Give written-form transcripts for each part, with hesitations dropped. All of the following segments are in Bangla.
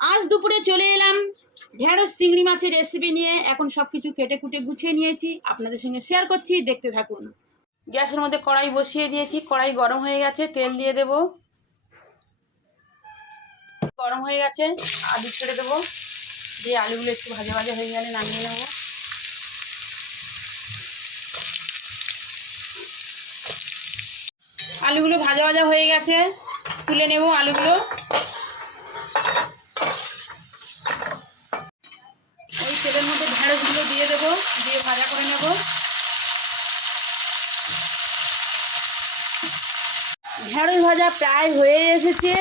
আজ দুপুরে চলে এলাম ঢেঁড়স চিংড়ি মাছের রেসিপি নিয়ে। এখন সব কিছু কেটে কুটে গুছিয়ে নিয়েছি, আপনাদের সঙ্গে শেয়ার করছি, দেখতে থাকুন। গ্যাসের মধ্যে কড়াই বসিয়ে দিয়েছি, কড়াই গরম হয়ে গেছে, তেল দিয়ে দেব। গরম হয়ে গেছে, আলু ছেড়ে দেবো, দিয়ে আলুগুলো একটু ভাজা ভাজা হয়ে গেলে নামিয়ে নেব। আলুগুলো ভাজা ভাজা হয়ে গেছে, তুলে নেব আলুগুলো। ওই তেলের মধ্যে ঢেঁড়সগুলো দিয়ে দেবো, দিয়ে ভাজা করে নেব। ঢেঁড়স ভাজা প্রায় হয়ে এসেছে।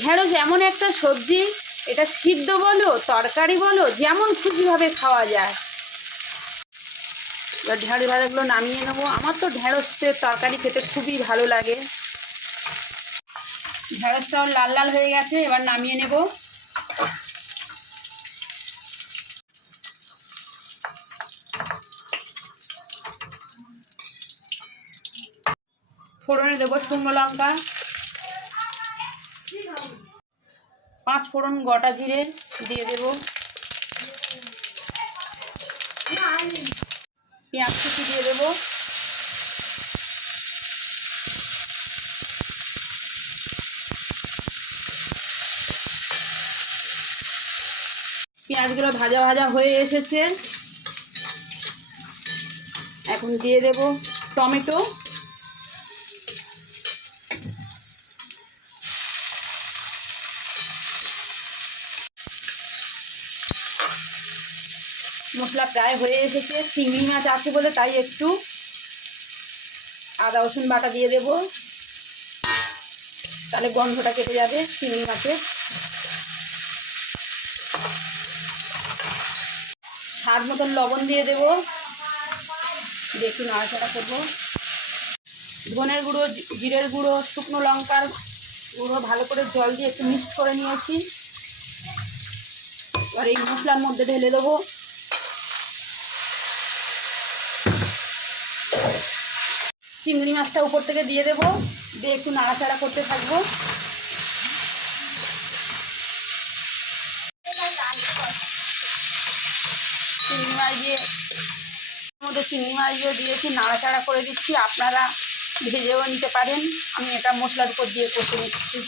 ঢেঁড়স এমন একটা সবজি, এটা সিদ্ধ বলো তরকারি বলো যেমন খুশিভাবে খাওয়া যায়। এবার ঢেঁড়স ভাজাগুলো নামিয়ে নেবো। আমার তো ঢেঁড়সের তরকারি খেতে খুবই ভালো লাগে। ঢেঁড়সটাও লাল লাল হয়ে গেছে, এবার নামিয়ে নেব। ফোড়নে দেবো শুকনো লঙ্কা, 5 ফোড়ন গোটা জিরে দিয়ে দেব, পেঁয়াজ কুচি দিয়ে দেবো, পেঁয়াজগুলো ভাজা ভাজা হয়ে এসেছে। এখন দিয়ে দেব টমেটো, মশলা প্রায় হয়ে এসেছে। চিংড়ি মাছ আছে বলে তাই একটু আদা রসুন বাটা দিয়ে দেব, তাহলে গন্ধটা কেটে যাবে চিংড়ি মাছের। স্বাদ মতন লবণ দিয়ে দেব, দিয়ে একটু নাড়াচাড়া করবো। ধনের গুঁড়ো, জিরের গুঁড়ো, শুকনো লঙ্কার গুঁড়ো ভালো করে জল দিয়ে একটু মিক্সড করে নিয়েছি। এবার এই মশলার মধ্যে ঢেলে দেবো। চিংড়ি মাছটা উপর থেকে দিয়ে দেবো, দিয়ে একটু নাড়াচাড়া করতে থাকবো। চিংড়ি মাছ দিয়ে মধ্যে চিংড়ি মাছগুলো দিয়ে একটু নাড়াচাড়া করে দিচ্ছি। আপনারা ভেজেও নিতে পারেন, আমি এটা মশলার উপর দিয়ে কষে নিচ্ছি,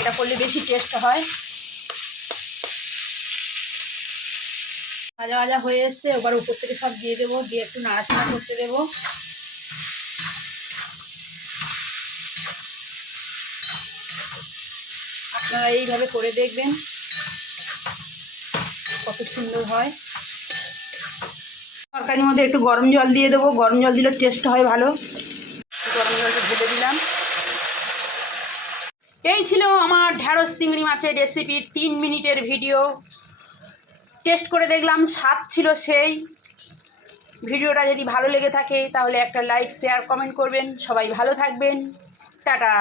এটা করলে বেশি টেস্ট হয়। ভাজা ভাজা হয়ে এসছে, এবার উপর থেকে সব দিয়ে দেবো, দিয়ে একটু নাড়াচাড়া করতে দেবো। আপনারা এইভাবে করে দেখবেন কত সুন্দর হয়। তরকারির মধ্যে একটু গরম জল দিয়ে দেবো, গরম জল দিলে টেস্ট হয় ভালো। গরম জলটা ঢেলে দিলাম। এই ছিল আমার ঢেঁড়স চিংড়ি মাছের রেসিপি, 3 মিনিটের ভিডিও। টেস্ট করে দেখলাম, স্বাদ ছিল সেই। ভিডিওটা যদি ভালো লেগে থাকে তাহলে একটা লাইক শেয়ার কমেন্ট করবেন। সবাই ভালো থাকবেন, টাটা।